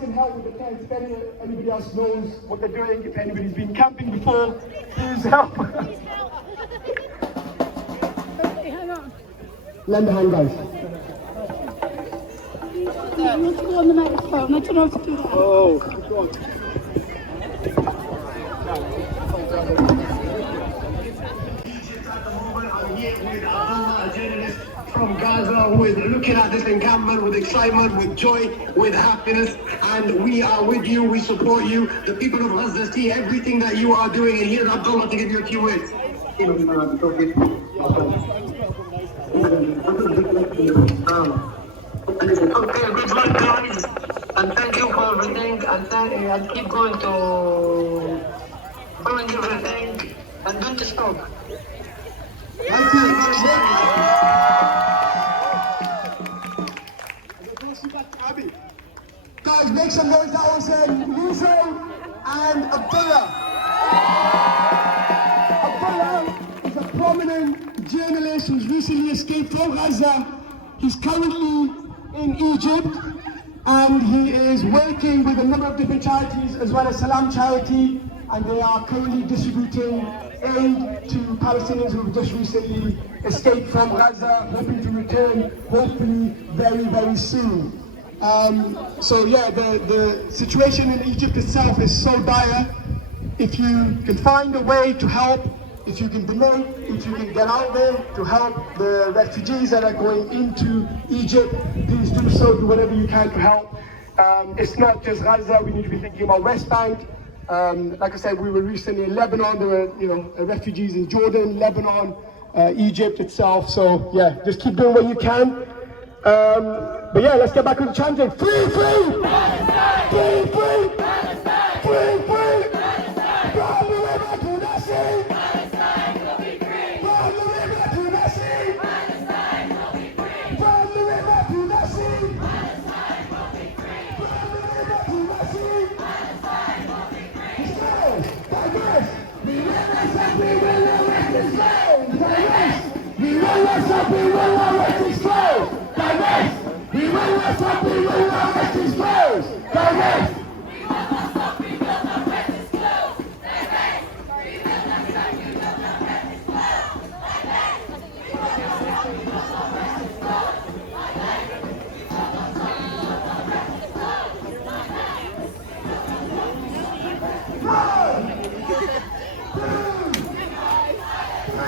Can help with the tents. If anybody else knows what they're doing, if anybody's been camping before, please help. Lend a hand, guys. I want to go on the microphone. I don't know how to do that. Oh, go on. From Gaza, who is looking at this encampment with excitement, with joy, with happiness, and we are with you, we support you. The people of Gaza see everything that you are doing, and here's Abdullah to give you a few words. Okay, good luck, guys, and thank you for everything, and keep going to doing everything, and don't stop. Thank you. Guys, make some noise. That was Luzo and Abdullah. Abdullah is a prominent journalist who's recently escaped from Gaza. He's currently in Egypt, and he is working with a number of different charities as well as Salam Charity, and they are currently distributing aid to Palestinians who have just recently escaped from Gaza, hoping to return hopefully very, very soon. So yeah, the situation in Egypt itself is so dire. If you can find a way to help, if you can donate, if you can get out there to help the refugees that are going into Egypt, please do so, do whatever you can to help. It's not just Gaza, we need to be thinking about West Bank. Like I said, we were recently in Lebanon, there were refugees in Jordan, Lebanon, Egypt itself. So yeah, just keep doing what you can. But yeah, let's get back to the chanting. Free, free! Palestine! Free, free! Palestine! Free, free! Palestine! From the river to the sea! Palestine will be free! From the river to the sea! Palestine will be free! From the river to the sea! Palestine will be free! From the river to the sea! Palestine will be free! Slaves, digress! We will rise up, we will arrest the slaves! Digress! We will rise up, we will arrest the slaves! Digress! We will not stop, we will arrest these clothes! Direct! We will not stop, we will arrest these clothes! Direct! We will not stop, we will arrest these clothes! Direct! We will not stop, we will arrest these clothes! Direct! We will not stop, we will arrest these clothes! Direct! 1, 2, 3,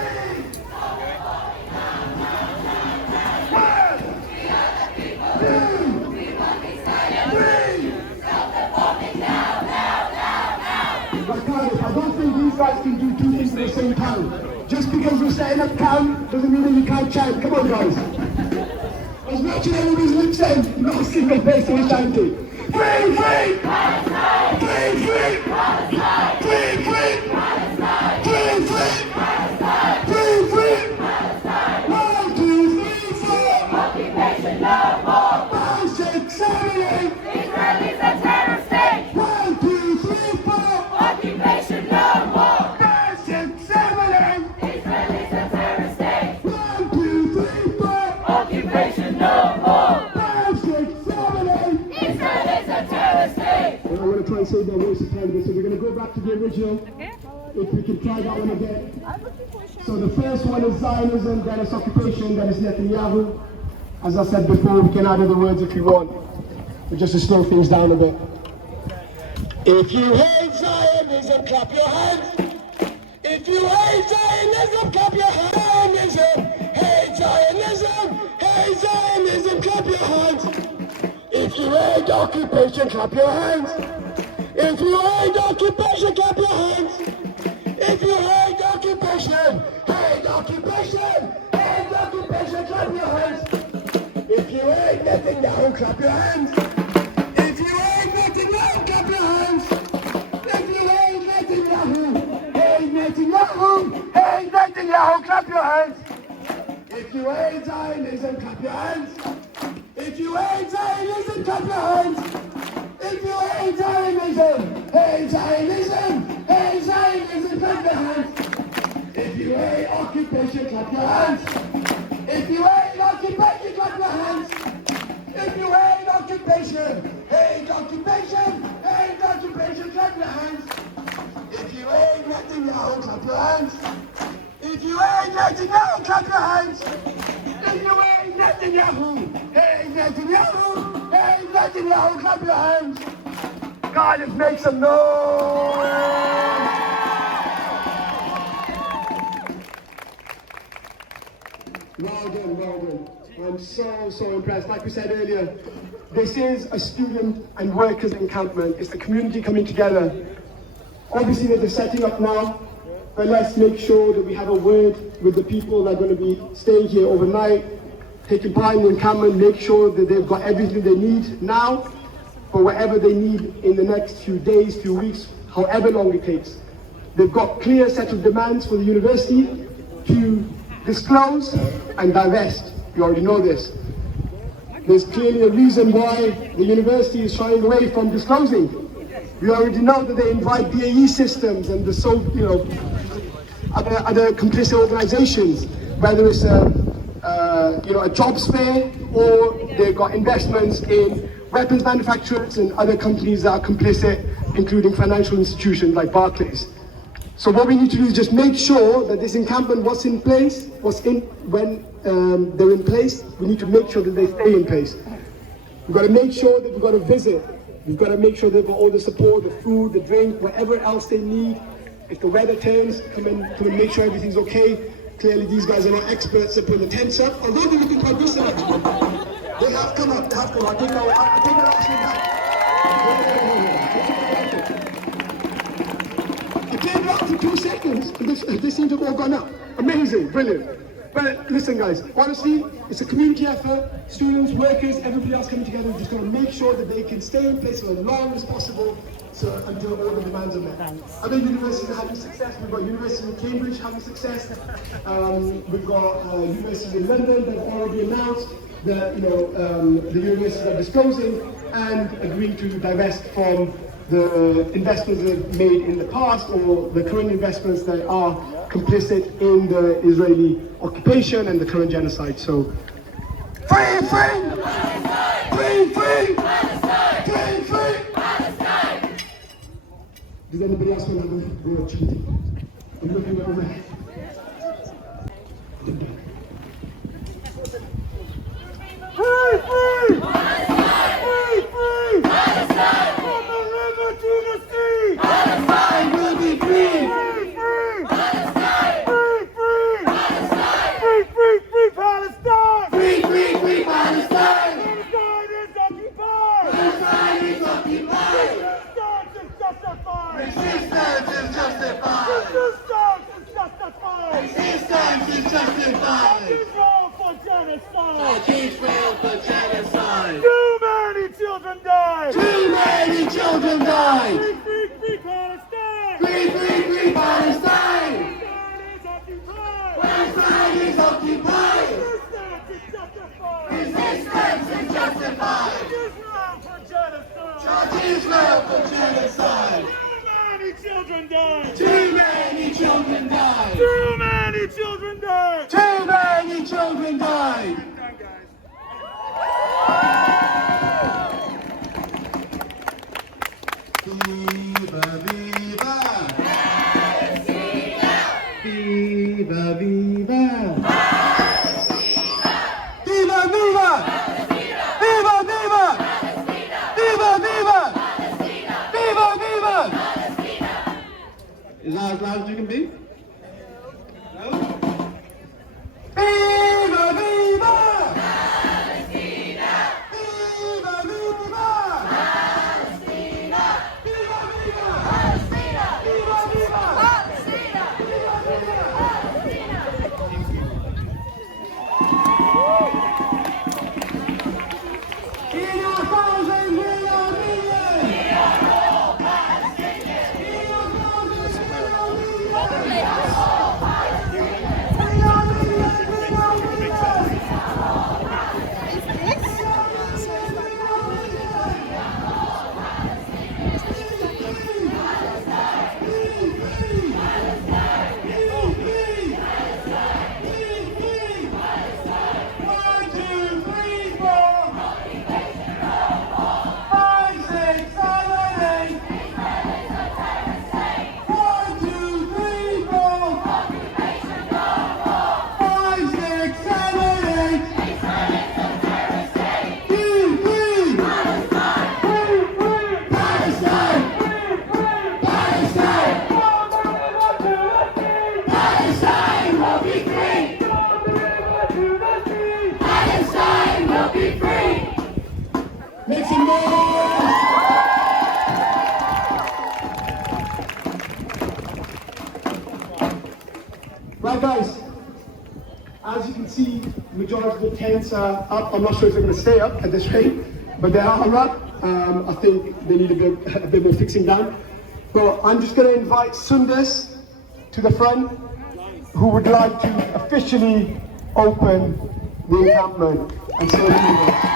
guys can do two things at the same time. Just because you're setting up camp doesn't mean that you can't chant. Come on, guys. I was watching everybody's lips end, not a single person was chanting. Free, free! Palestine! Free, free! Palestine! Free, free! Palestine! Free, free! Palestine! Free, free! Palestine! 1, 2, 3, 4! Occupation no more! 5, 6, 7, 8! Israelis a terror state! 1, 2, 3, 4! Occupation no more! 5, 6, 7, 8! Israelis a terror state! 1, 2, 3, 4! Occupation no more! 5, 6, 7, 8! Israelis a terror state! And I'm going to try and save my voice a tiny bit, so we're going to go back to the original. Okay. If we can try that one again. So the first one is Zionism, that is occupation, that is Netanyahu. As I said before, we can add other words if you want, but just to slow things down a bit. If you hate Zionism, clap your hands. If you hate Zionism, clap your hands. Zionism, hate Zionism, hate Zionism, clap your hands. If you hate occupation, clap your hands. If you hate occupation, clap your hands. If you hate occupation, hate occupation, hate occupation, clap your hands. If you hate Netanyahu, clap your hands. If you hate Netanyahu, clap your hands. If you hate Netanyahu, hate Netanyahu, hate Netanyahu, clap your hands. If you hate Zionism, clap your hands. If you hate Zionism, clap your hands. If you hate Zionism, hate Zionism, hate Zionism, clap your hands. If you hate occupation, clap your hands. If you hate occupation, clap your hands. If you hate occupation, hate occupation, hate occupation, clap your hands. If you hate Netanyahu, clap your hands. If you hate Netanyahu, clap your hands. If you hate Netanyahu, hate Netanyahu, hate Netanyahu, clap your hands. Cardiff, make some noise! Well done, well done. I'm so impressed. Like we said earlier, this is a student and workers encampment. It's the community coming together. Obviously they're just setting up now, but let's make sure that we have a word with the people that are going to be staying here overnight, taking part in the encampment, make sure that they've got everything they need now, for whatever they need in the next few days, few weeks, however long it takes. They've got clear set of demands for the university to disclose and divest. You already know this. There's clearly a reason why the university is shying away from disclosing. We already know that they invite BAE systems and other complicit organizations, whether it's a jobs fair or they've got investments in weapons manufacturers and other companies that are complicit, including financial institutions like Barclays. So what we need to do is just make sure that this encampment when they're in place, we need to make sure that they stay in place. We've got to make sure that we've got to visit. We've got to make sure they've got all the support, the food, the drink, whatever else they need. If the weather turns, come and make sure everything's okay. Clearly these guys are not experts at putting the tents up, although they're looking quite decent actually. They have come up, I think they're actually back. I came back for 2 seconds, and they seem to have all gone up. Amazing, brilliant. But listen guys, honestly, it's a community effort. Students, workers, everybody else coming together. We're just going to make sure that they can stay in place for as long as possible until all the demands are met. Other universities are having success. We've got universities in Cambridge having success. We've got universities in London that have already announced that the universities are disclosing and agreeing to divest from the investments they've made in the past or the current investments that are complicit in the Israeli occupation and the current genocide. So, free, free! Palestine! Free, free! Palestine! Free, free! Palestine! Does anybody else want to go cheating? I'm looking over there. Free, free! Palestine! Free, free! Palestine! From the river to the sea! Palestine will be free! Free, free! Palestine! Free, free! Palestine! Free, free, free Palestine! Free, free, free Palestine! Palestine is occupied! Palestine is occupied! Resistance is justified! Resistance is justified! Charge Israel for genocide. Too many children died. Too many children died. Free, free, free Palestine. Free, free, free Palestine. Palestine is occupied. Palestine is occupied. Resistance is justified. Resistance is justified. Israel for genocide. Charge Israel for genocide. Too many children died. Too many children died. Too many children died. Too many children died. Done, guys. Viva, viva! Palestina! Viva, viva! Palestina! Viva, viva! Palestina! Viva, viva! Palestina! Viva, viva! Palestina! Viva, viva! Palestina! Is that as loud as you can be? No? Viva, viva! Palestina! Viva, viva! Palestina! Viva, viva! Palestina! Viva, viva! Palestina! Viva, viva! Palestina! In a thousand, we are millions! We are all Palestinians! In a thousand, we are millions! We are all Palestinians! We are millions! We are millions! One, two, three, four. 5, 6, 7, 8. 1, 2, 3, 4. 5, 6, 7, 8. Free, free. Free, free. Palestine. Palestine. Palestine will be free. Palestine will be free. Make some noise. Right, guys. As you can see, the majority of the tents are up. I'm not sure if they're going to stay up at this rate, but they are up. I think they need a bit more fixing done. But I'm just going to invite Sundus to the front, who would like to officially open the encampment and say a few words.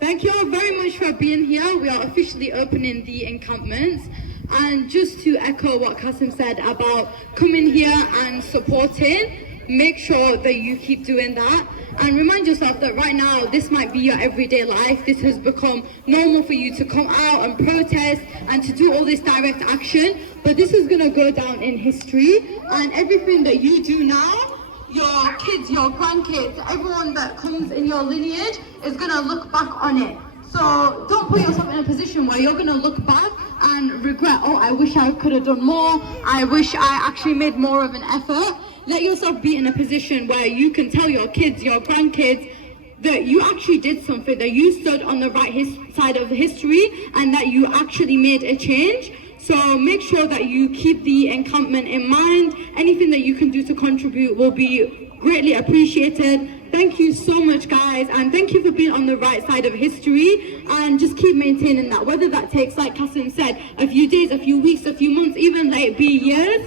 Thank you all very much for being here. We are officially opening the encampments. And just to echo what Kasim said about coming here and supporting, make sure that you keep doing that. And remind yourself that right now, this might be your everyday life. This has become normal for you to come out and protest and to do all this direct action. But this is going to go down in history. And everything that you do now, your kids, your grandkids, everyone that comes in your lineage is going to look back on it. So don't put yourself in a position where you're going to look back and regret, oh, I wish I could have done more. I wish I actually made more of an effort. Let yourself be in a position where you can tell your kids, your grandkids, that you actually did something, that you stood on the right side of history and that you actually made a change. So make sure that you keep the encampment in mind. Anything that you can do to contribute will be greatly appreciated. Thank you so much, guys, and thank you for being on the right side of history, and just keep maintaining that, whether that takes, like Kasim said, a few days, a few weeks, a few months, even let it be years.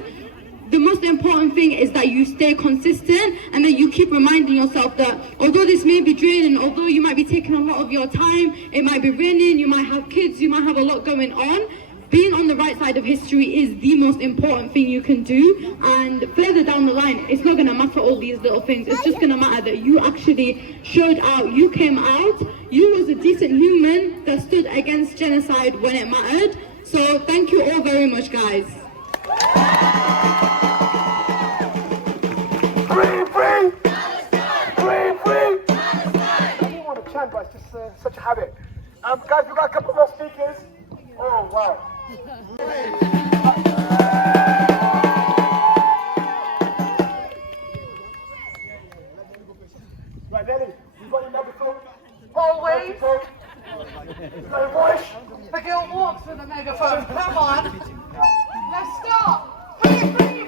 The most important thing is that you stay consistent and that you keep reminding yourself that although this may be draining, although you might be taking a lot of your time, it might be raining, you might have kids, you might have a lot going on, being on the right side of history is the most important thing you can do. And further down the line, it's not going to matter all these little things. It's just going to matter that you actually showed out, you came out, you was a decent human that stood against genocide when it mattered. So thank you all very much, guys. Free, free! Free, free! I don't want to chant, but it's just such a habit. Guys, we've got a couple more speakers. Oh, wow. Right, Nelly, you've got your megaphone. Always. No voice. The girl walks with a megaphone. Come on. Let's start. Free, free,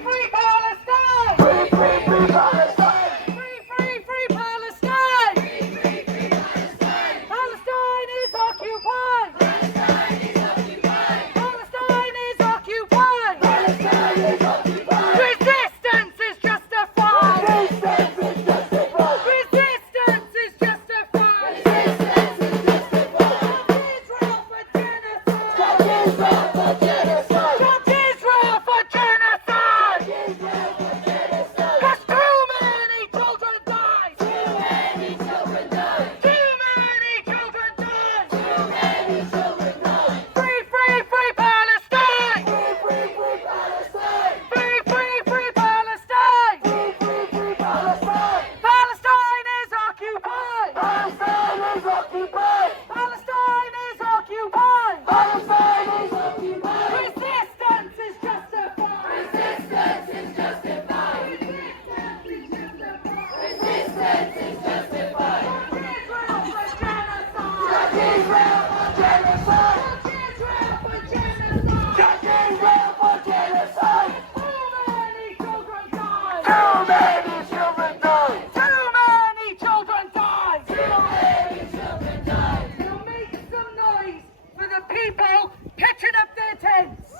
Too many children die. Too many children die. Too many children die. Now make some noise for the people pitching up their tents.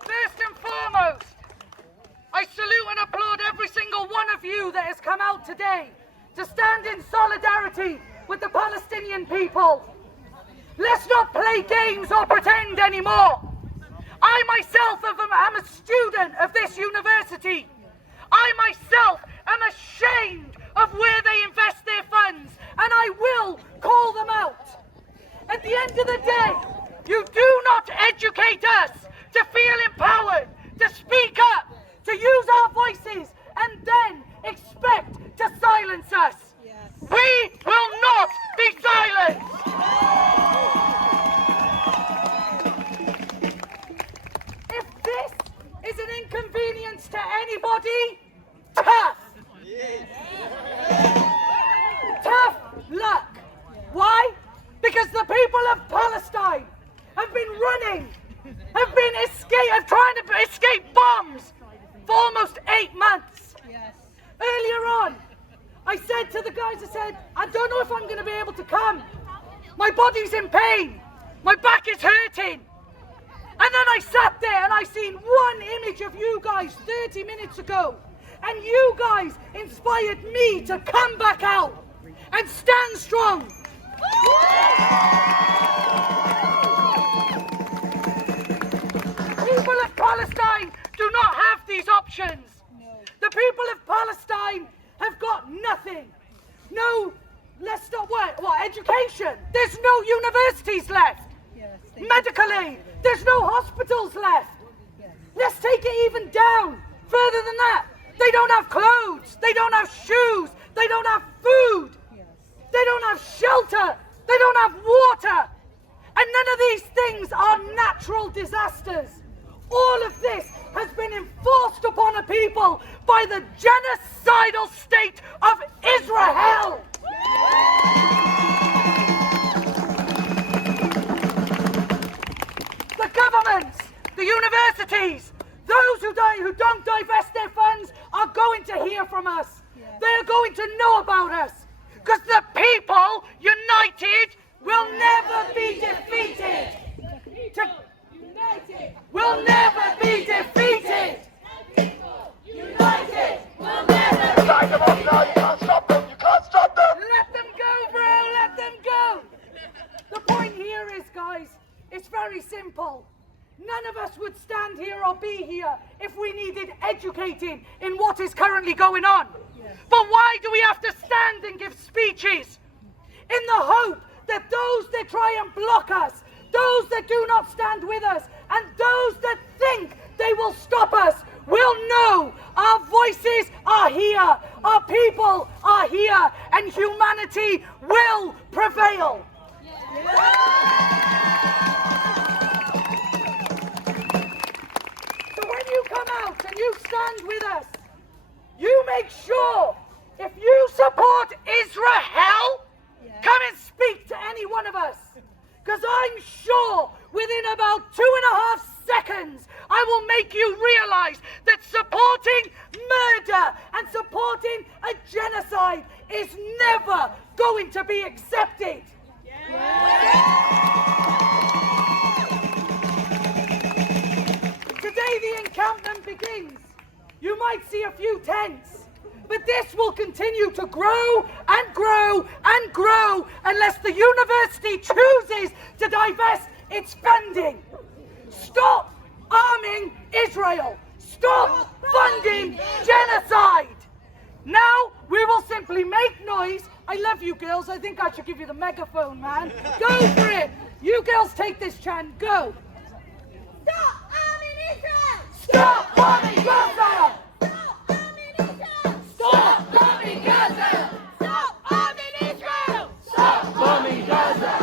First and foremost, I salute and applaud every single one of you that has come out today to stand in solidarity with the Palestinian people. Let's not play games or pretend anymore. I myself am a student of this university. I myself am ashamed of where they invest their funds, and I will call them out. At the end of the day, you do not educate us to feel empowered, to speak up, to use our voices, and then expect to silence us. We will not be silenced! If this is an inconvenience to anybody, tough! Tough luck! Why? Because the people of Palestine have been running, have trying to escape bombs for almost 8 months. Earlier on, I said to the guys, I don't know if I'm going to be able to come. My body's in pain. My back is hurting. And then I sat there and I seen one image of you guys 30 minutes ago. And you guys inspired me to come back out and stand strong. People of Palestine do not have these options. The people of Palestine have got nothing. No, let's not what education. There's no universities left. Medical aid. There's no hospitals left. Let's take it even down. Further than that, they don't have clothes. They don't have shoes. They don't have food. They don't have shelter. They don't have water. And none of these things are natural disasters. All of this has been enforced upon a people by the genocidal state of Israel. The governments, the universities, those who don't divest their funds are going to hear from us. They are going to know about us. Because the people united will never be defeated. United will never be defeated. United will never be defeated. You can't stop them. You can't stop them. Let them go, bro. Let them go. The point here is, guys, it's very simple. None of us would stand here or be here if we needed educating in what is currently going on. But why do we have to stand and give speeches? In the hope that those that try and block us, those that do not stand with us, and those that think they will stop us will know our voices are here, our people are here, and humanity will prevail. So when you come out and you stand with us, you make sure, if you support Israel, come and speak to any one of us. Because I'm sure within about 2.5 seconds, I will make you realize that supporting murder and supporting a genocide is never going to be accepted. Today the encampment begins. You might see a few tents, but this will continue to grow and grow and grow unless the university chooses to divest its funding. Stop arming Israel. Stop funding genocide. Now we will simply make noise. I love you girls. I think I should give you the megaphone, man. Go for it. You girls take this chant. Go. Stop arming Israel! Stop bombing Gaza! Stop arming Israel! Stop bombing Gaza! Stop arming Israel! Stop bombing Gaza!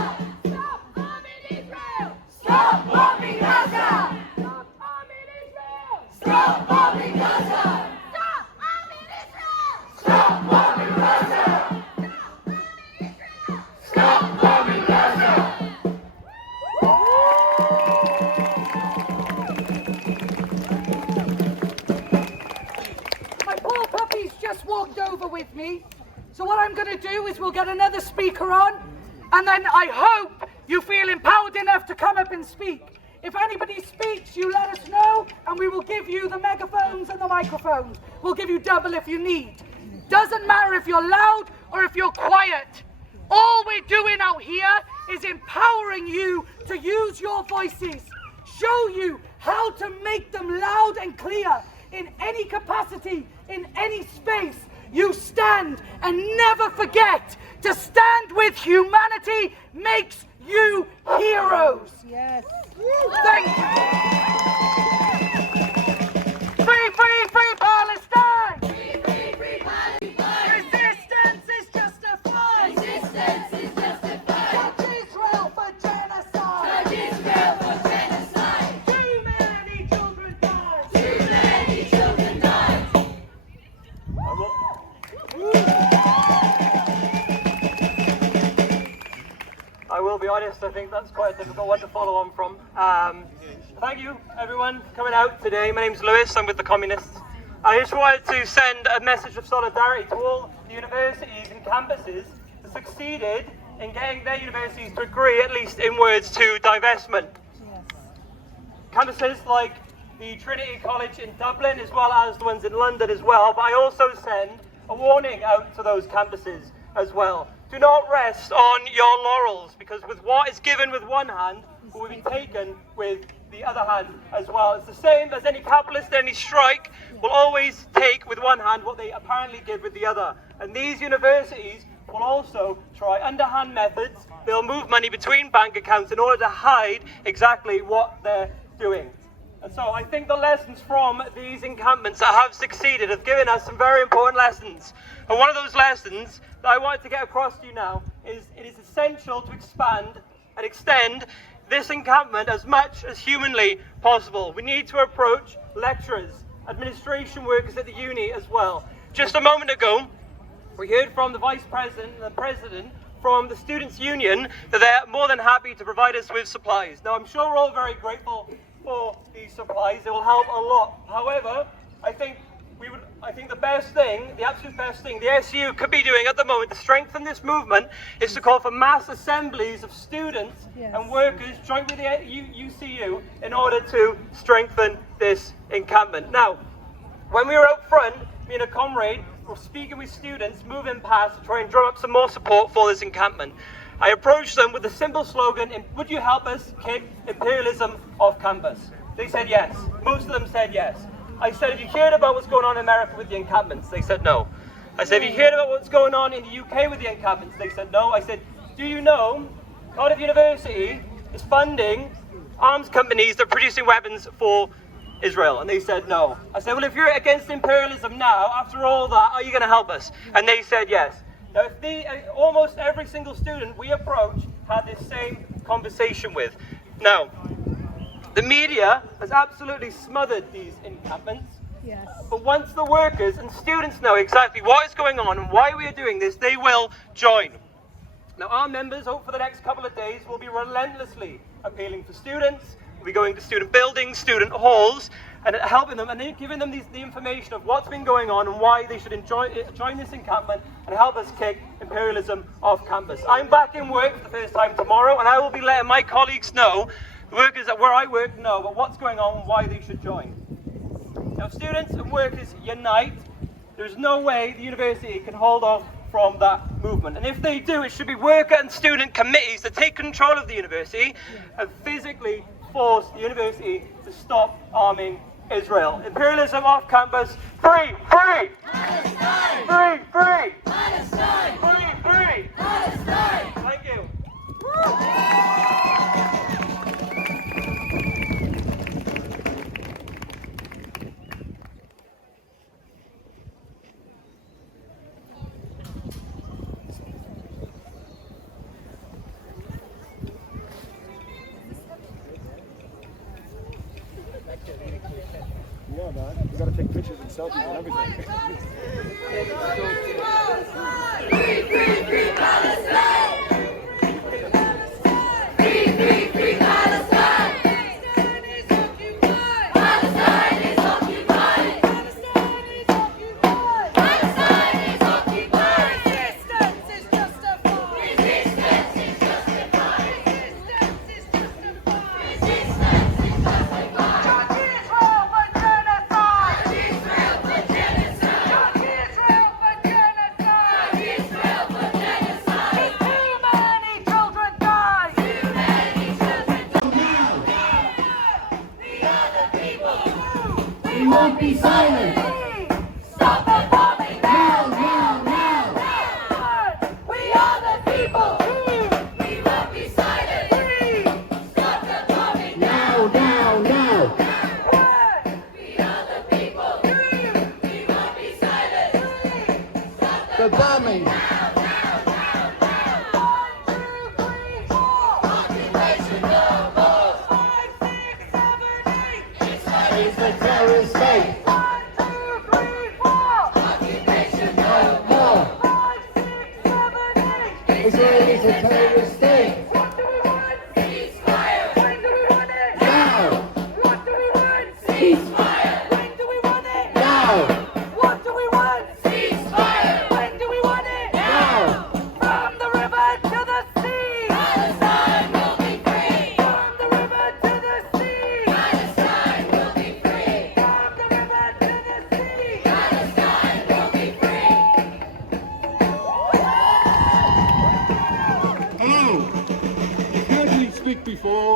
Stop arming Israel! Stop bombing Gaza! Stop arming Israel! Stop bombing Gaza! Stop arming Israel! Stop bombing Gaza! Stop arming Israel! Stop bombing Gaza! I'm going to do is we'll get another speaker on, and then I hope you feel empowered enough to come up and speak. If anybody speaks, you let us know, and we will give you the megaphones and the microphones. We'll give you double if you need. Doesn't matter if you're loud or if you're quiet. All we're doing out here is empowering you to use your voices, show you how to make them loud and clear in any capacity, in any space. You stand, and never forget to stand with humanity makes you heroes. Yes. Thank you. Free, free, free Palestine! Free, free, free Palestine! Resistance is justified! Resistance is justified! Judge Israel for genocide! Judge Israel for genocide! Too many children died! Too many children died! I will be honest, I think that's quite a difficult one to follow on from. Thank you, everyone, for coming out today. My name's Lewis, I'm with the Communists. I just wanted to send a message of solidarity to all the universities and campuses that succeeded in getting their universities to agree, at least in words, to divestment. Campuses like the Trinity College in Dublin, as well as the ones in London as well, but I also send a warning out to those campuses as well. Do not rest on your laurels, because with what is given with one hand will be taken with the other hand as well. It's the same as any capitalist, any strike will always take with one hand what they apparently give with the other. And these universities will also try underhand methods. They'll move money between bank accounts in order to hide exactly what they're doing. And so I think the lessons from these encampments that have succeeded have given us some very important lessons. And one of those lessons that I wanted to get across to you now is it is essential to expand and extend this encampment as much as humanly possible. We need to approach lecturers, administration workers at the uni as well. Just a moment ago, we heard from the Vice President and the President from the Students' Union that they're more than happy to provide us with supplies. Now, I'm sure we're all very grateful for these supplies. They will help a lot. However, I think the best thing, the absolute best thing the SU could be doing at the moment to strengthen this movement is to call for mass assemblies of students and workers joint with the UCU in order to strengthen this encampment. Now, when we were out front, me and a comrade were speaking with students moving past to try and drum up some more support for this encampment. I approached them with a simple slogan: would you help us kick imperialism off campus? They said yes. Most of them said yes. I said, have you heard about what's going on in America with the encampments? They said no. I said, have you heard about what's going on in the UK with the encampments? They said no. I said, do you know Cardiff University is funding arms companies that are producing weapons for Israel? And they said no. I said, well, if you're against imperialism now, after all that, are you going to help us? And they said yes. Now, almost every single student we approached had this same conversation with. Now, the media has absolutely smothered these encampments. Yes. But once the workers and students know exactly what is going on and why we are doing this, they will join. Now, our members, over the next couple of days, will be relentlessly appealing to students. We'll be going to student buildings, student halls, and helping them and giving them the information of what's been going on and why they should join this encampment and help us kick imperialism off campus. I'm back in work for the first time tomorrow, and I will be letting my colleagues know, the workers at where I work know, about what's going on and why they should join. Now, students and workers unite. There's no way the university can hold off from that movement. And if they do, it should be worker and student committees that take control of the university and physically force the university to stop arming Israel. Imperialism off campus. Free! Free! Palestine! Free! Free! Palestine! Free! Free! Palestine! Thank you. Yeah, man. We gotta take pictures and selfies and everything. Free, free, free Palestine! Free, free, free Palestine! Palestine is occupied! Palestine is occupied! Palestine is occupied! Palestine is occupied! won't be silent. Stop the bombing now, now, now. We are the people. We won't be silent. Stop the bombing now, now, now. We are the people. We won't be silent. Stop the bombing. Occupation no more. 5, 6, 7, 8. Israel is a terrorist state. 1, 2, 3, 4. Occupation no more. 5, 6, 7, 8. Israel is a terrorist state. What do we want? Ceasefire. When do we want it? Now. What do we want? Ceasefire. When do we want it? Now. What do we want? Ceasefire. When do we want it? Now. From the river to the sea. Palestine will be free. From the river to the sea. Palestine will be free. From the river to the sea. Palestine will be free. Hello. You've heard me speak before,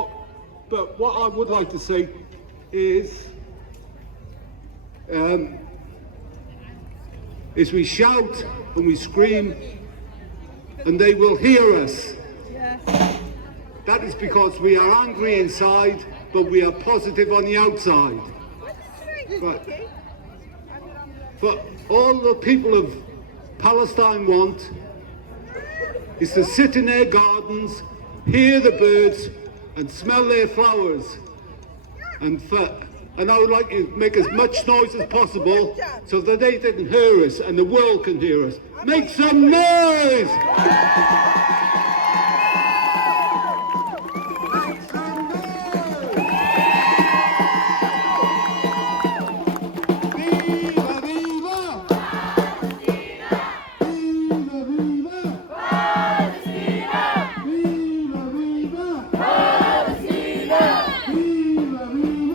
but what I would like to say is we shout and we scream and they will hear us. That is because we are angry inside, but we are positive on the outside. Right. But all the people of Palestine want is to sit in their gardens, hear the birds and smell their flowers. And I would like to make as much noise as possible so that they can hear us and the world can hear us. Make some noise! Viva, viva! Viva, viva! Viva, viva! Viva, viva!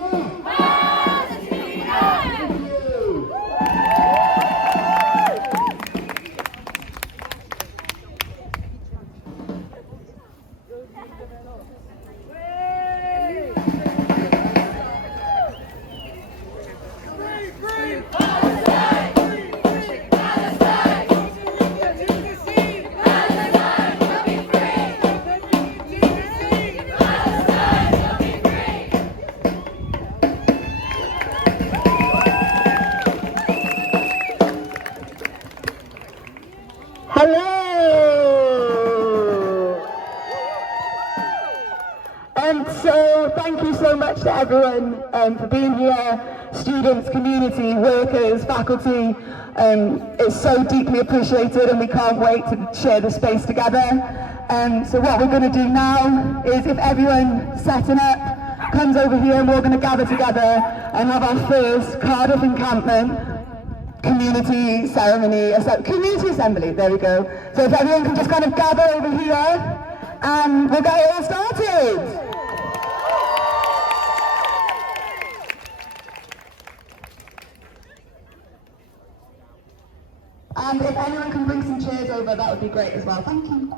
So thank you so much to everyone for being here, students, community, workers, faculty. It's so deeply appreciated and we can't wait to share the space together. So what we're going to do now is, if everyone setting up comes over here, and we're going to gather together and have our first Cardiff Encampment community ceremony, community assembly, there we go. So if everyone can just kind of gather over here and we'll get it all started. And if anyone can bring some chairs over, that would be great as well. Thank you.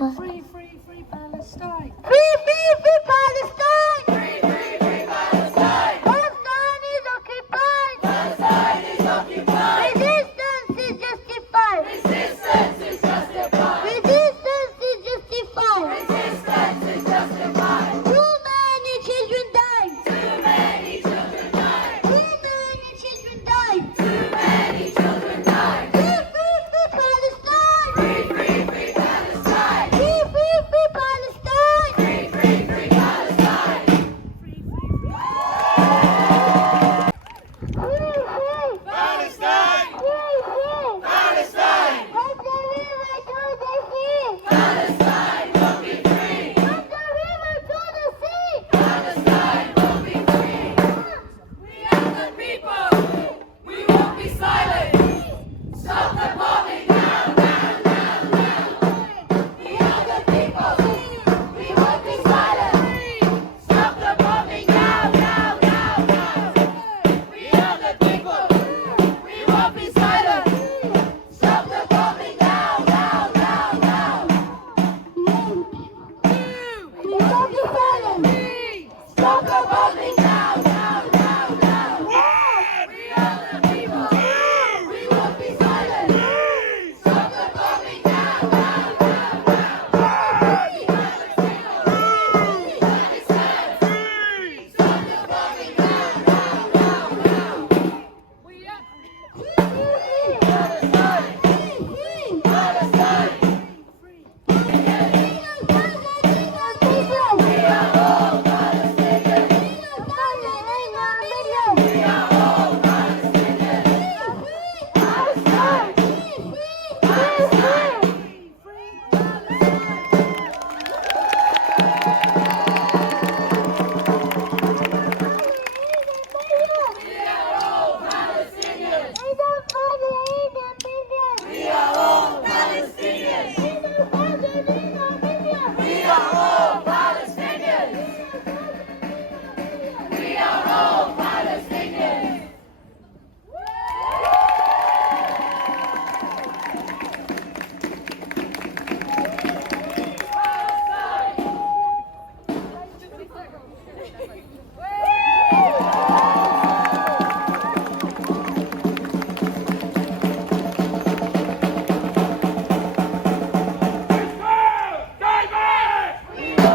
Free, free, free Palestine. Free, free, free Palestine! Free, free, free Palestine! Palestine is occupied! Palestine is occupied! Resistance is justified! Resistance is justified! Resistance is justified! Resistance is justified! Too many children died! Too many children died! Too many children died! Too many children died! Free, free, free Palestine! Free, free, free Palestine! Free, free, free Palestine! Free, free, free Palestine! Palestine! Palestine! From the river to the sea! Palestine will be free! From the river to the sea! Palestine will be free! We are the people! We won't be silent! Stop the bombing now, now, now, now! We are the people! We won't be silent! Stop the bombing now, now, now, now! We are the people! We won't be silent! Stop the bombing now, now, now, now! We won't be silent! Stop the bombing now, now, now, now! We are the people! We won't be silent! Stop the bombing now, now, now, now! Stop the bombing now, now, now, now! We are Palestine! Palestine! We are all Palestinians! We are all Palestinians! Palestine! Palestine! We are all Palestinians! We are all Palestinians! We are all Palestinians! We are all Palestinians! We will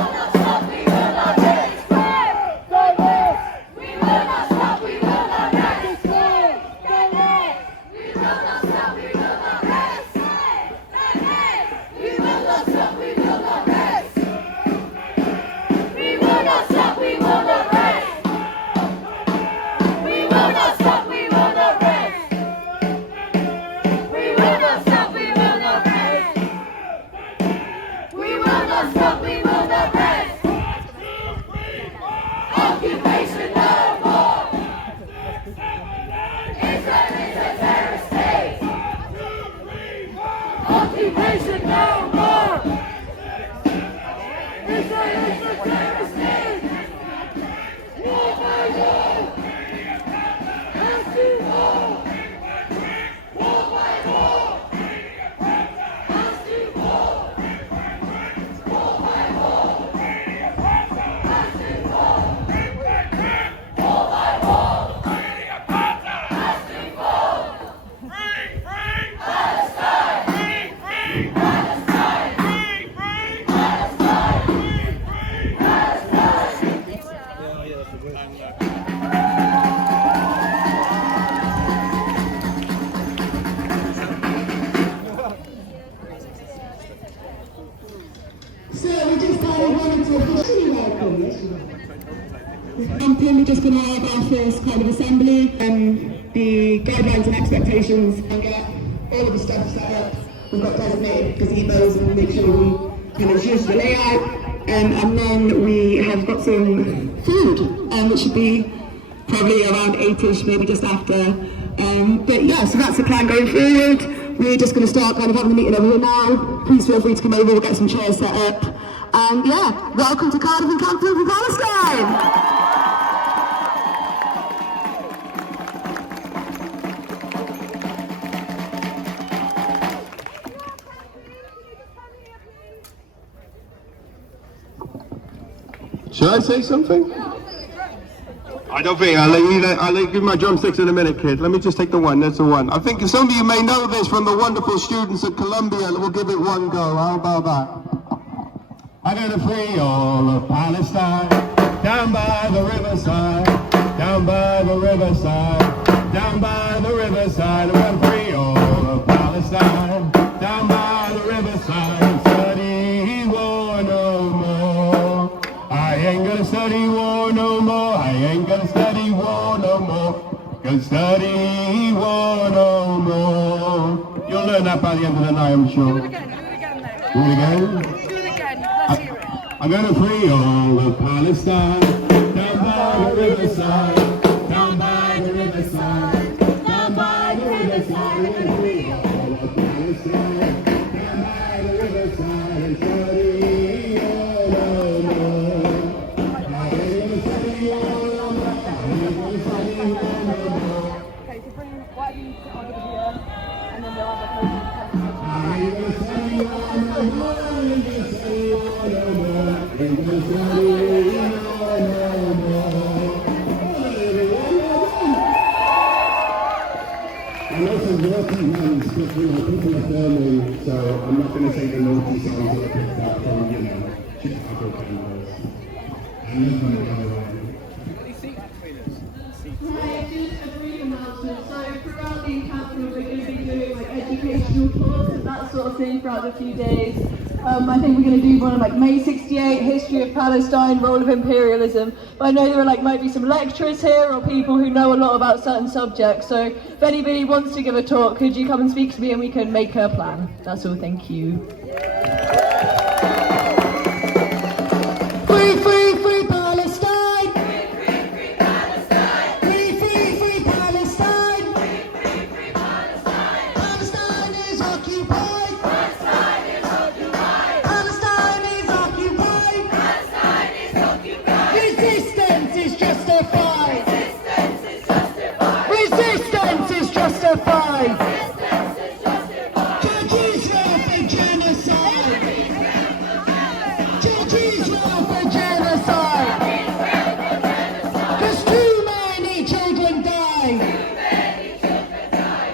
not stop, we will not rest. We will not stop, we will not rest. We will not stop, we will not rest. We will not stop, we will not rest. We will not stop, we will not rest. We will not stop, we will not rest. We will not stop, we will not rest. We will not stop, we will not rest. Occupation no more. Israel is a terrorist state. Occupation no more. Israel is a terrorist state. War by war. Anti-war. War by war. Anti-war. War by war. Anti-war. War by war. Anti-war. Palestine. Palestine. So we just kind of wanted to officially welcome this. We're just going to have our first kind of assembly, the guidelines and expectations, and get all of the stuff set up. We've got designated gazebos and make sure we kind of choose the layout, and then we have got some food, which should be probably around 8ish, maybe just after. But yeah, so that's the plan going forward. We're just going to start kind of having the meeting over here now. Please feel free to come over, we'll get some chairs set up. And yeah, welcome to Cardiff Encampment for Palestine! Should I say something? I don't think. I'll give my drumsticks in a minute, kid. Let me just take the one. That's the one. I think some of you may know this from the wonderful students at Columbia. We'll give it one go. How about that? I'm gonna free all of Palestine, down by the riverside, down by the riverside, down by the riverside. I'm gonna free all of Palestine, down by the riverside, and study war no more. I ain't gonna study war no more. I ain't gonna study war no more. Gonna study war no more. You'll learn that by the end of the night, I'm sure. Do it again, mate. Do it again? Do it again, let's hear it. I'm gonna free all of Palestine, down by the riverside, down by the riverside, down by the riverside. I'm gonna free all of Palestine, down by the riverside, and study all no more. I ain't gonna study all no more. I ain't gonna study all no more. Okay, so bring whatever you sit on over here, and then they'll have a closing conversation. I ain't gonna study all no more. I ain't gonna study all no more. I ain't gonna study all no more. I know some naughty ones, but people are filming, so I'm not going to say the naughty songs that I picked up from, Chicago campus. I'm just going to go around. Right, just a brief announcement. So throughout the encampment we're going to be doing like educational tours and that sort of thing throughout the few days. I think we're going to do one on like May 68, history of Palestine, role of imperialism. But I know there are might be some lecturers here or people who know a lot about certain subjects. So if anybody wants to give a talk, could you come and speak to me and we can make a plan. That's all, thank you. Free, free, free Palestine!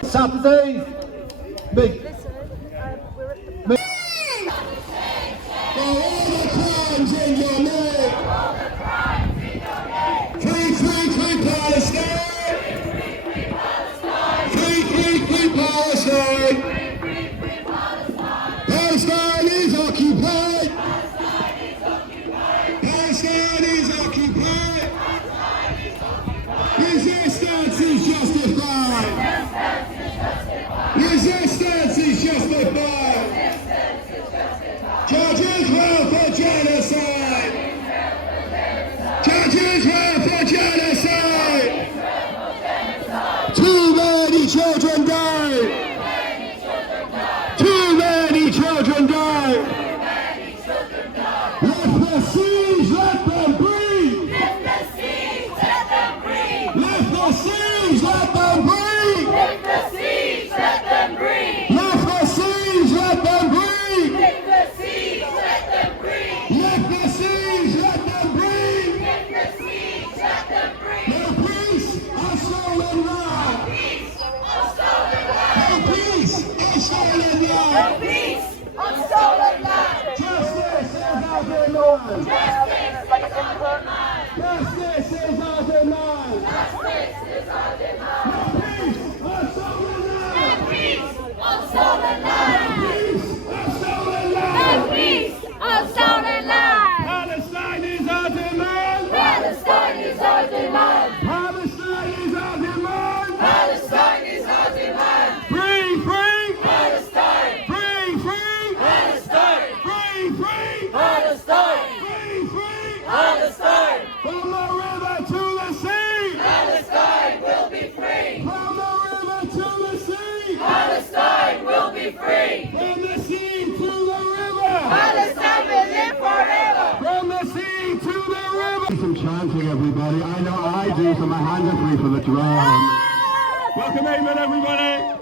Saturday, big. Free, free, free Palestine! Free, free, free Palestine! Palestine is occupied! Palestine is occupied! Resistance is justified! Resistance is justified! Judge Israel for genocide! Judge Israel for genocide! Too many children died! Too many children died! Let the seas, let them breathe! Let the seas, let them breathe! Let the seas, let them breathe! Let the seas, let them breathe! Let the seas, let them breathe! Let the seas, let them breathe! Let the seas, let them breathe! Let the seas, let them breathe! No peace, a stolen land! Peace on stolen land! No peace, a stolen No land! peace on stolen land! Justice is our demand! Justice is our demand! Justice is our demand! Justice is our demand! No peace, a stolen land! Peace on stolen land! Peace, a stolen land! Peace on stolen land! Palestine is our demand! Palestine is our demand! Palestine is our demand! Palestine is our demand! Free, free! Palestine! Free, free! Palestine! Free, free! Palestine! Free, free! Palestine! From the river to the sea! Palestine will be free! From the river to the sea! Palestine will be free! From the sea to the river! Palestine will live forever! From the sea to the river! Some chanting, everybody. I know I do, so my hands are free for the drum. Welcome, amen, everybody!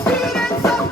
Students of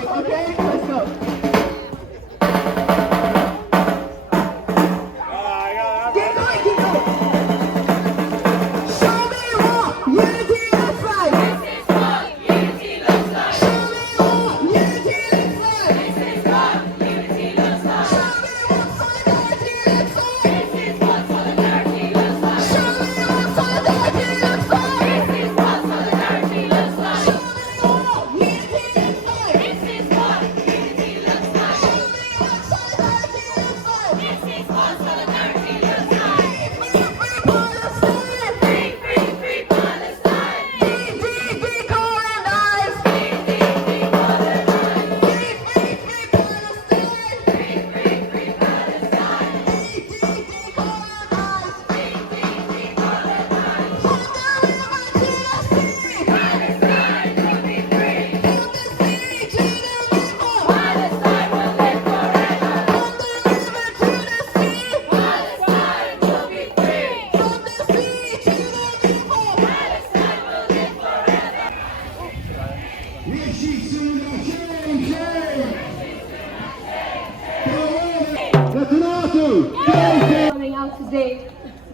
tonight, okay? Let's go. Keep going, keep going. Show me what unity looks like. This is what unity looks like. Show me what unity looks like. This is what unity looks like. Show me what solidarity looks like. This is what solidarity looks like. Show me what solidarity looks like. This is what solidarity looks like. Show me what unity looks like. This is what unity looks like. Show me what solidarity looks like. This is what solidarity looks like. Free, free, free Palestine. Decolonize. Decolonize. Free, free, free Palestine. Free, free, free Palestine. Decolonize. Decolonize. From the river to the sea. Palestine will be free. From the sea to the river. Palestine will live forever. From the river to the sea. Palestine will be free. From the sea to the river. Palestine will live forever. Coming out today.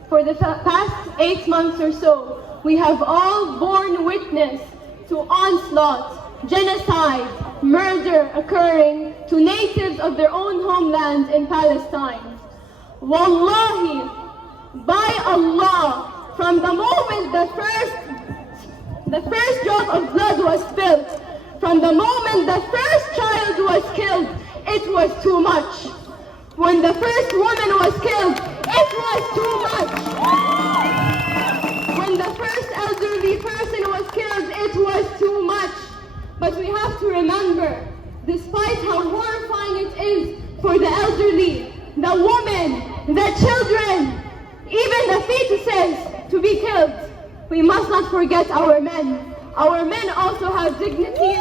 For the past 8 months or so, we have all borne witness to onslaught, genocide, murder occurring to natives of their own homeland in Palestine. Wallahi, by Allah, from the moment the first drop of blood was spilled, from the moment the first child was killed, it was too much. When the first woman was killed, it was too much. When the first elderly person was killed, it was too much. But we have to remember, despite how horrifying it is for the elderly, the women, the children, even the fetuses to be killed, we must not forget our men. Our men also have dignity.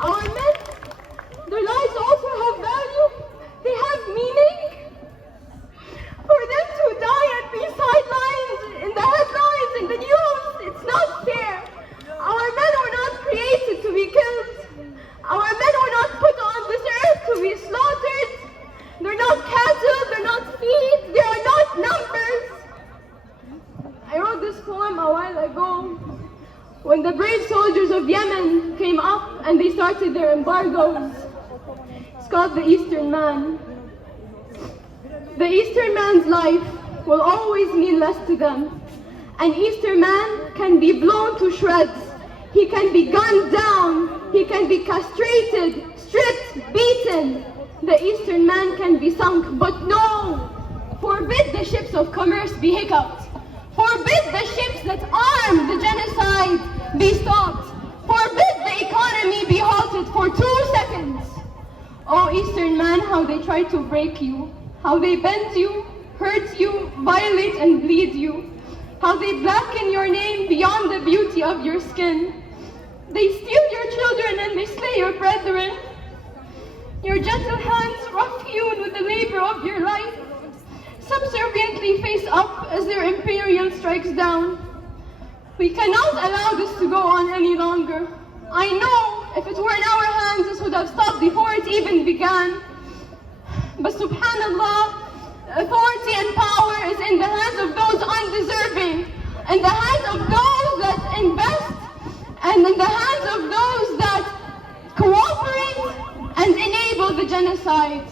Our men, their lives also have value. They have meaning. For them to die and be sidelined in the headlines, in the news, it's not fair. Our men were not created to be killed. Our men were not put on this earth to be slaughtered. They're not cattle, they're not feet, they are not numbers. I wrote this poem a while ago when the brave soldiers of Yemen came up and they started their embargoes. It's called The Eastern Man. The Eastern man's life will always mean less to them. An Eastern man can be blown to shreds. He can be gunned down. He can be castrated, stripped, beaten. The Eastern man can be sunk, but no! Forbid the ships of commerce be hiccuped. Forbid the ships that arm the genocide be stopped. Forbid the economy be halted for 2 seconds. Oh, Eastern man, how they try to break you. How they bend you, hurt you, violate and bleed you. How they blacken your name beyond the beauty of your skin. They steal your children and they slay your brethren. Your gentle hands rough-hewn with the labor of your life, subserviently face up as their imperial strikes down. We cannot allow this to go on any longer. I know if it were in our hands, this would have stopped before it even began. But subhanallah, authority and power is in the hands of those undeserving, in the hands of those that invest, and in the hands of those that cooperate and enable the genocide.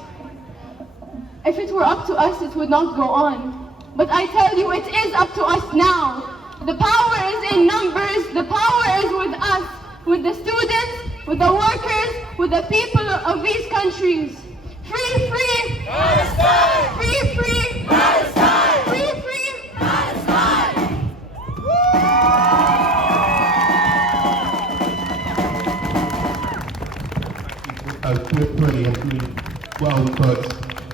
If it were up to us, it would not go on. But I tell you, it is up to us now. The power is in numbers, the power is with us, with the students, with the workers, with the people of these countries. Free, free Palestine! Free, free Palestine! Free, free Palestine! Brilliantly well put.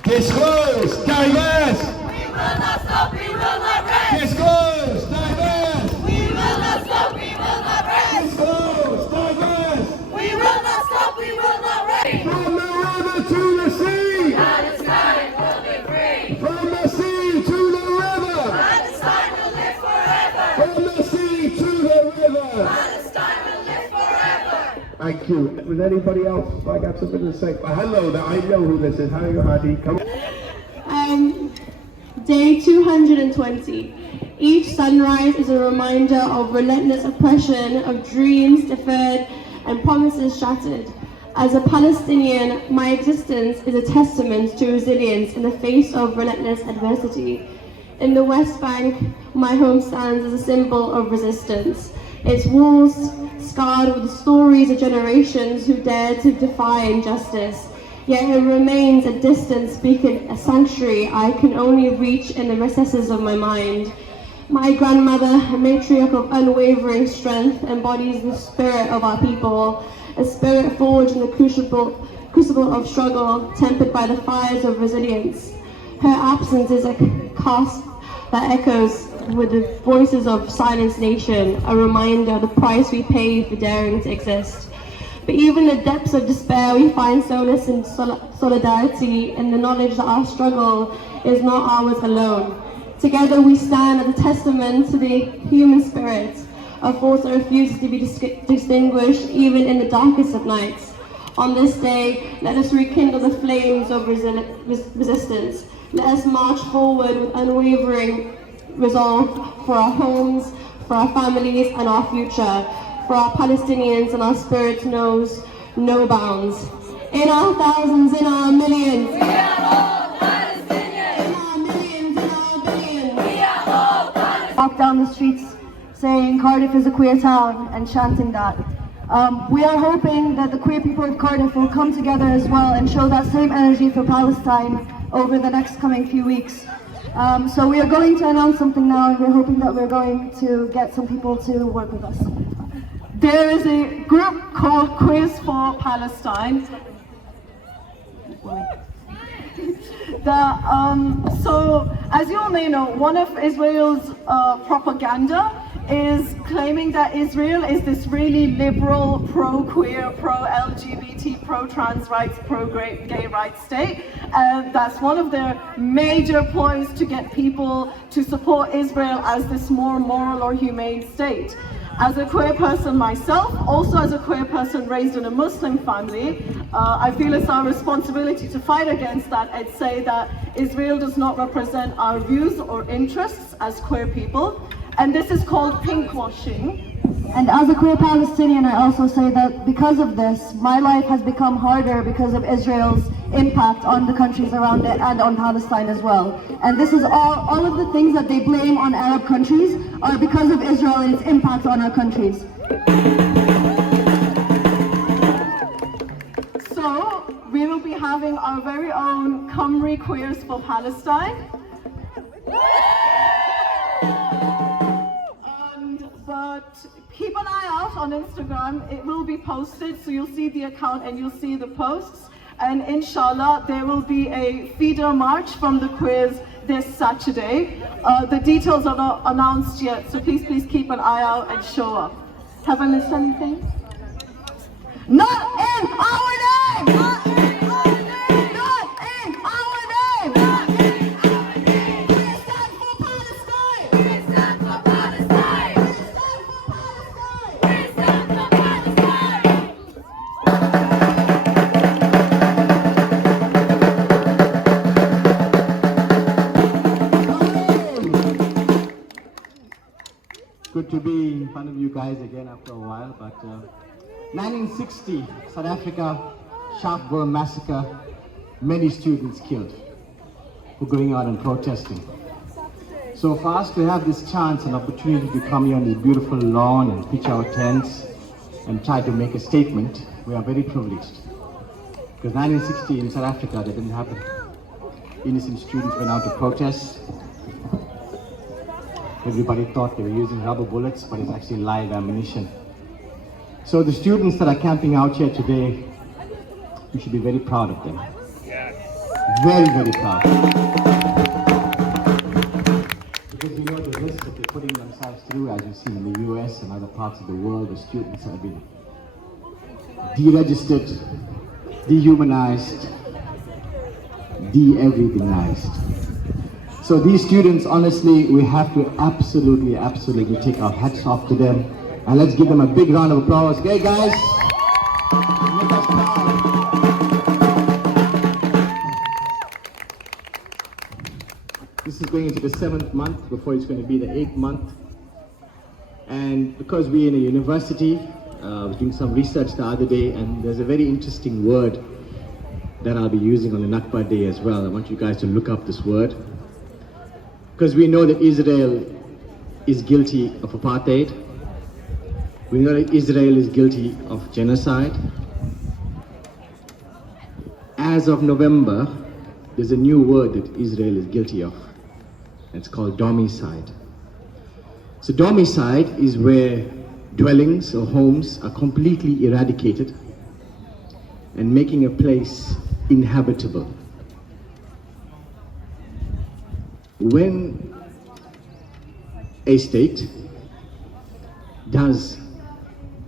Disclose! Diverse! We will not stop, we will not rest! Disclose! Diverse! We will not stop, we will not rest! Disclose! Diverse! We will not stop, we will not rest! From the river to the sea! Palestine will be free! From the sea to the river! Palestine will live forever! From the sea to the river! Thank you. Was anybody else I got something to say? Hello there, I know who this is. How are you, Hadi? Come on. Day 220. Each sunrise is a reminder of relentless oppression, of dreams deferred and promises shattered. As a Palestinian, my existence is a testament to resilience in the face of relentless adversity. In the West Bank, my home stands as a symbol of resistance. Its walls scarred with the stories of generations who dared to defy injustice. Yet it remains a distant speaking, a sanctuary I can only reach in the recesses of my mind. My grandmother, a matriarch of unwavering strength, embodies the spirit of our people, a spirit forged in the crucible of struggle, tempered by the fires of resilience. Her absence is a cast that echoes with the voices of silenced nation, a reminder of the price we pay for daring to exist. But even in the depths of despair, we find solace in solidarity, in the knowledge that our struggle is not ours alone. Together we stand as a testament to the human spirit, a force that refuses to be distinguished even in the darkest of nights. On this day, let us rekindle the flames of resistance. Let us march forward with unwavering resolve for our homes, for our families and our future, for our Palestinians, and our spirit knows no bounds. In our thousands, in our millions, we are all Palestinians. In our millions, in our billions, we are all Palestinians. Walk down the streets saying Cardiff is a queer town and chanting that. We are hoping that the queer people of Cardiff will come together as well and show that same energy for Palestine over the next coming few weeks. So we are going to announce something now, and we're hoping that we're going to get some people to work with us. There is a group called Quiz for Palestine. So, as you all may know, one of Israel's propaganda is claiming that Israel is this really liberal, pro-queer, pro-LGBT, pro-trans rights, pro-gay rights state. That's one of their major ploys to get people to support Israel as this more moral or humane state. As a queer person myself, also as a queer person raised in a Muslim family, I feel it's our responsibility to fight against that and say that Israel does not represent our views or interests as queer people. And this is called pinkwashing. And as a queer Palestinian, I also say that because of this, my life has become harder because of Israel's impact on the countries around it and on Palestine as well. And this is all of the things that they blame on Arab countries are because of Israel and its impact on our countries. So, we will be having our very own Cymru Queers for Palestine. But keep an eye out on Instagram. It will be posted, so you'll see the account and you'll see the posts. And inshallah, there will be a feeder march from the queers this Saturday. The details are not announced yet, so please keep an eye out and show up. Have I missed anything? Not in our name! Not in our name! Not in our name! Not in our name! We stand for Palestine! We stand for Palestine! We stand for Palestine! We stand for Palestine! Good to be in front of you guys again after a while, but 1960, South Africa, Sharktime massacre, many students killed for going out and protesting. So for us to have this chance and opportunity to come here on this beautiful lawn and pitch our tents and try to make a statement, we are very privileged. Because 1960 in South Africa, that didn't happen. Innocent students went out to protest. Everybody thought they were using rubber bullets, but it's actually live ammunition. So the students that are camping out here today, we should be very proud of them. Yes. Very, very proud. Because you know the risk that they're putting themselves through, as you see in the US and other parts of the world, the students have been deregistered, dehumanized, de-everythingized. So these students, honestly, we have to absolutely take our hats off to them. And let's give them a big round of applause. Okay, guys? Make us proud. This is going into the 7th month before it's going to be the 8th month. And because we're in a university, I was doing some research the other day, and there's a very interesting word that I'll be using on the Nakba Day as well. I want you guys to look up this word. Because we know that Israel is guilty of apartheid. We know that Israel is guilty of genocide. As of November, there's a new word that Israel is guilty of. It's called domicide. So domicide is where dwellings or homes are completely eradicated and making a place inhabitable. When a state does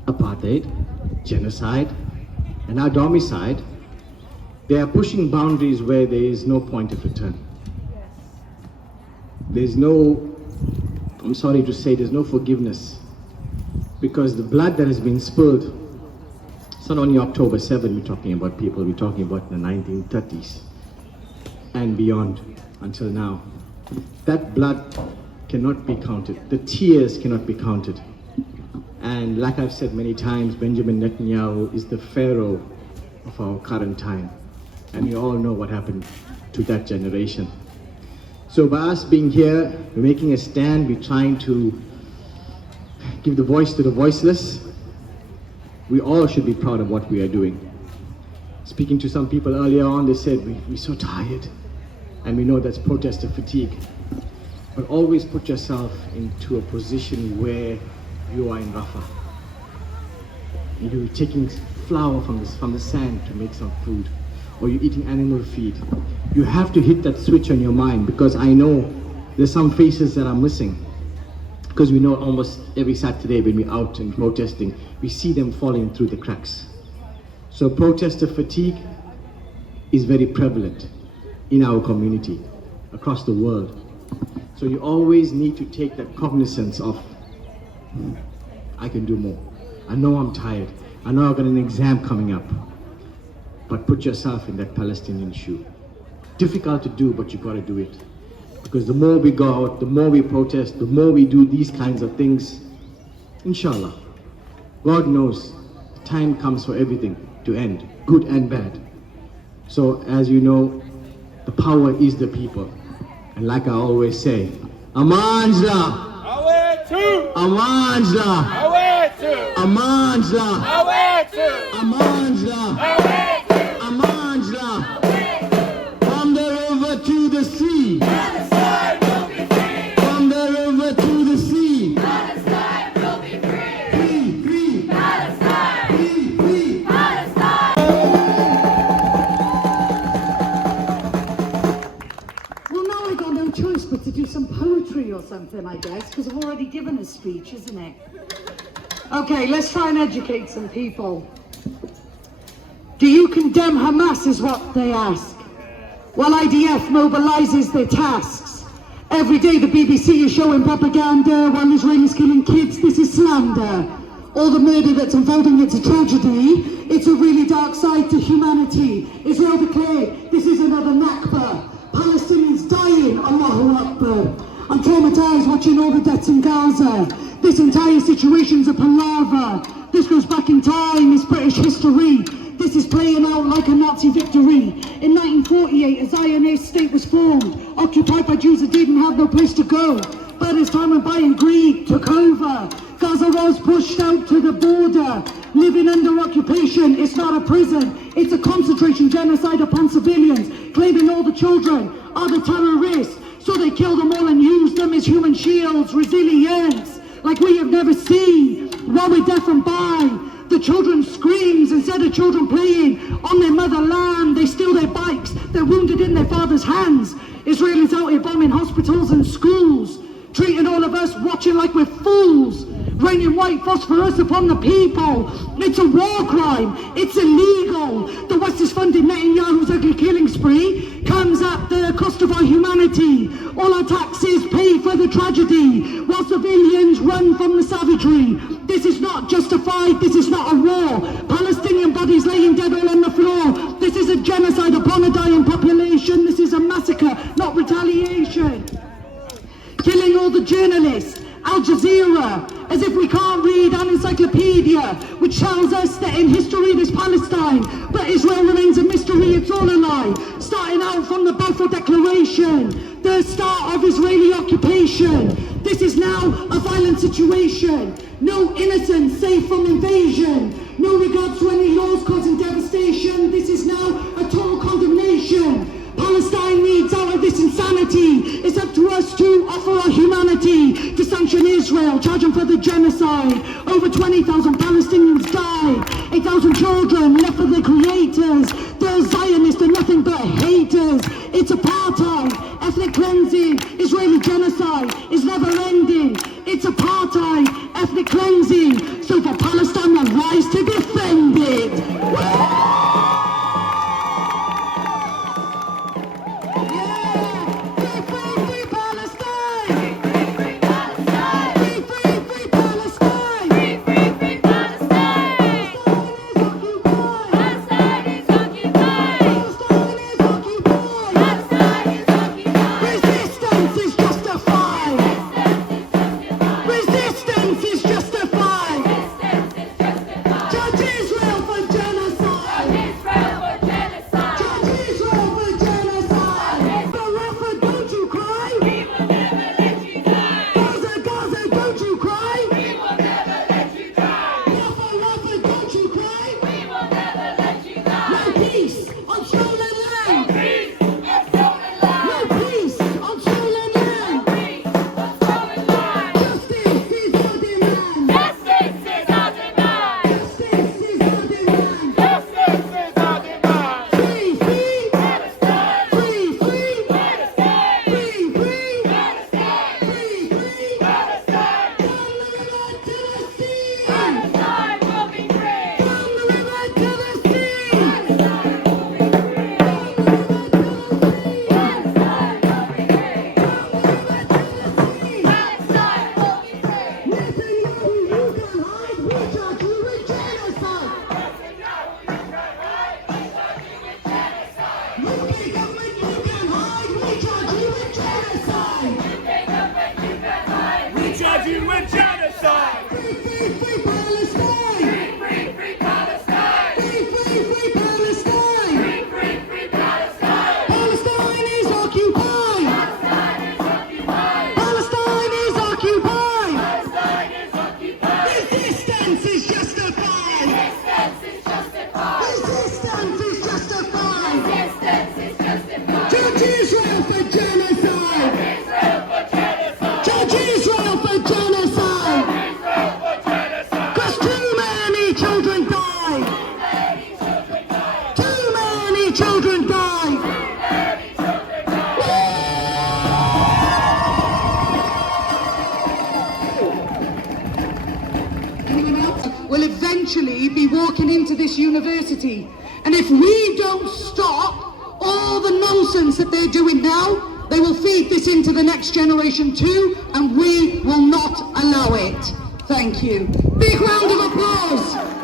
apartheid, genocide, and now domicide, they are pushing boundaries where there is no point of return. There's no, I'm sorry to say, there's no forgiveness, because the blood that has been spilled, it's not only October 7 we're talking about people, we're talking about the 1930s and beyond until now. That blood cannot be counted. The tears cannot be counted. And like I've said many times, Benjamin Netanyahu is the pharaoh of our current time. And we all know what happened to that generation. So by us being here, we're making a stand, we're trying to give the voice to the voiceless. We all should be proud of what we are doing. Speaking to some people earlier on, they said, we're so tired. And we know that's protester fatigue. But always put yourself into a position where you are in Rafah. You're taking flour from the sand to make some food, or you're eating animal feed. You have to hit that switch on your mind, because I know there's some faces that are missing. Because we know almost every Saturday when we're out and protesting, we see them falling through the cracks. So protester fatigue is very prevalent in our community, across the world. So you always need to take that cognizance of, I can do more. I know I'm tired. I know I've got an exam coming up. But put yourself in that Palestinian shoe. Difficult to do, but you gotta do it. Because the more we go out, the more we protest, the more we do these kinds of things, inshallah, God knows, the time comes for everything to end, good and bad. So as you know, the power is the people. And like I always say, Amanjla! Amanjla! Amanjla! Amanjla! Amanjla! From the river to the sea! From the river to the sea! Free, free! Free, free! Well, now I got no choice but to do some poetry or something, I guess, because I've already given a speech, isn't it? Okay, let's try and educate some people. Do you condemn Hamas is what they ask, while IDF mobilizes their tasks. Every day the BBC is showing propaganda while Israelis killing kids. This is slander. All the murder that's unfolding, it's a tragedy. It's a really dark side to humanity. Israel declared this is another Nakba. Palestinians dying, Allahu Akbar. I'm traumatized watching all the deaths in Gaza. This entire situation's a palaver. This goes back in time, it's British history. This is playing out like a Nazi victory. In 1948, a Zionist state was formed, occupied by Jews that didn't have no place to go. But as time went by and greed took over, Gaza was pushed out to the border. Living under occupation, it's not a prison, it's a concentration genocide upon civilians, claiming all the children are the terrorists. So they kill them all and use them as human shields, resilience, like we have never seen. While we're deaf and blind, the children screams instead of children playing on their motherland. They steal their bikes, they're wounded in their father's hands. Israelis out here bombing hospitals and schools, treating all of us watching like we're fools, raining white phosphorus upon the people. It's a war crime, it's illegal. The West is funding Netanyahu's ugly killing spree, comes at the cost of our humanity. All our taxes pay for the tragedy, while civilians run from the savagery. This is not justified, this is not a war. Palestinian which tells us that in history there's Palestine, but Israel remains a mystery, it's all a lie. Starting out from the Balfour Declaration, the start of Israeli occupation. This is now a violent situation. No innocents safe from invasion. No regard to any laws causing devastation. This is now a total condemnation. Palestine needs out of this insanity. It's up to us to offer our humanity, to sanction Israel, charge them for the genocide. Over 20,000 Palestinians died, 8,000 children left for their creators. The Zionists are nothing but haters. It's apartheid, ethnic cleansing, Israeli genocide is never ending. It's apartheid, ethnic cleansing, so for Palestine will rise to defend it. Be walking into this university, and if we don't stop all the nonsense that they're doing now, they will feed this into the next generation too, and we will not allow it. Thank you. Big round of applause.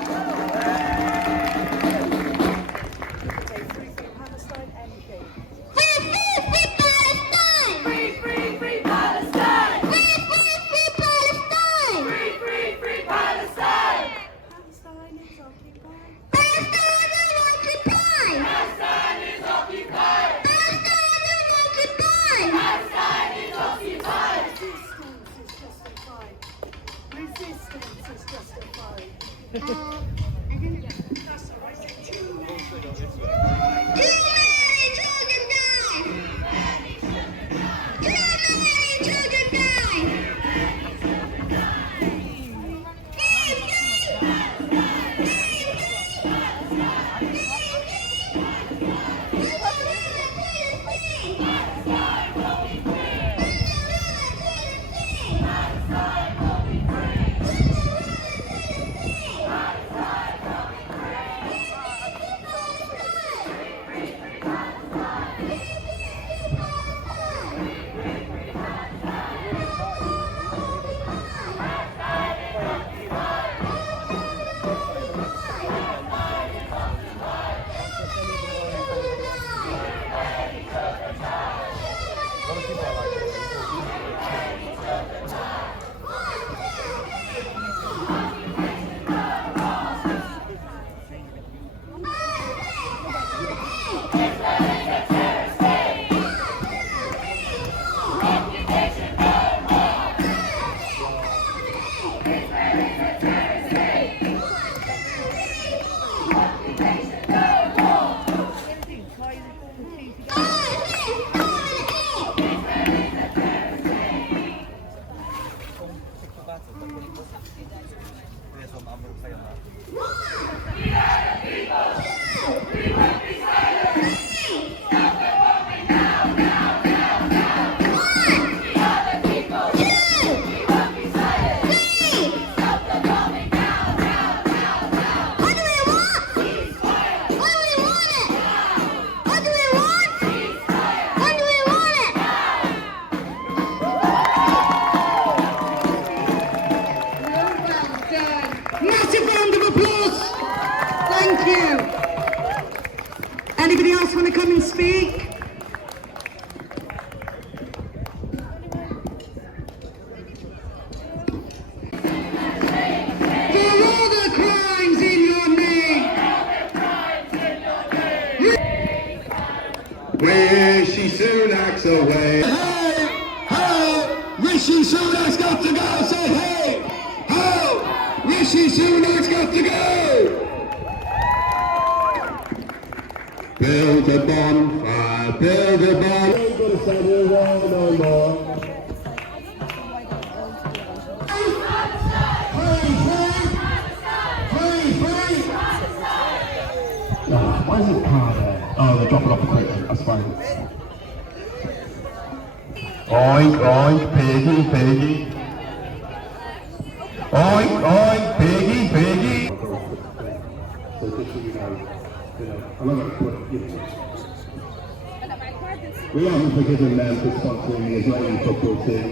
Massive round of applause. Thank you. Anybody else want to come and speak? For all the crimes in your name. Rishi Sunak's away. Hey, hey, Rishi Sunak's got to go. Say hey, ho, Rishi Sunak's got to go. Build a bonfire, build a bonfire. Ain't gonna send you wrong no more. Why is it car there? Oh, they're dropping off equipment, that's fine. Oink, oink, piggy, piggy. Oink, oink, piggy, piggy. So just so you know, I'm not going to put, we haven't forgiven them for sponsoring the Israeli football team.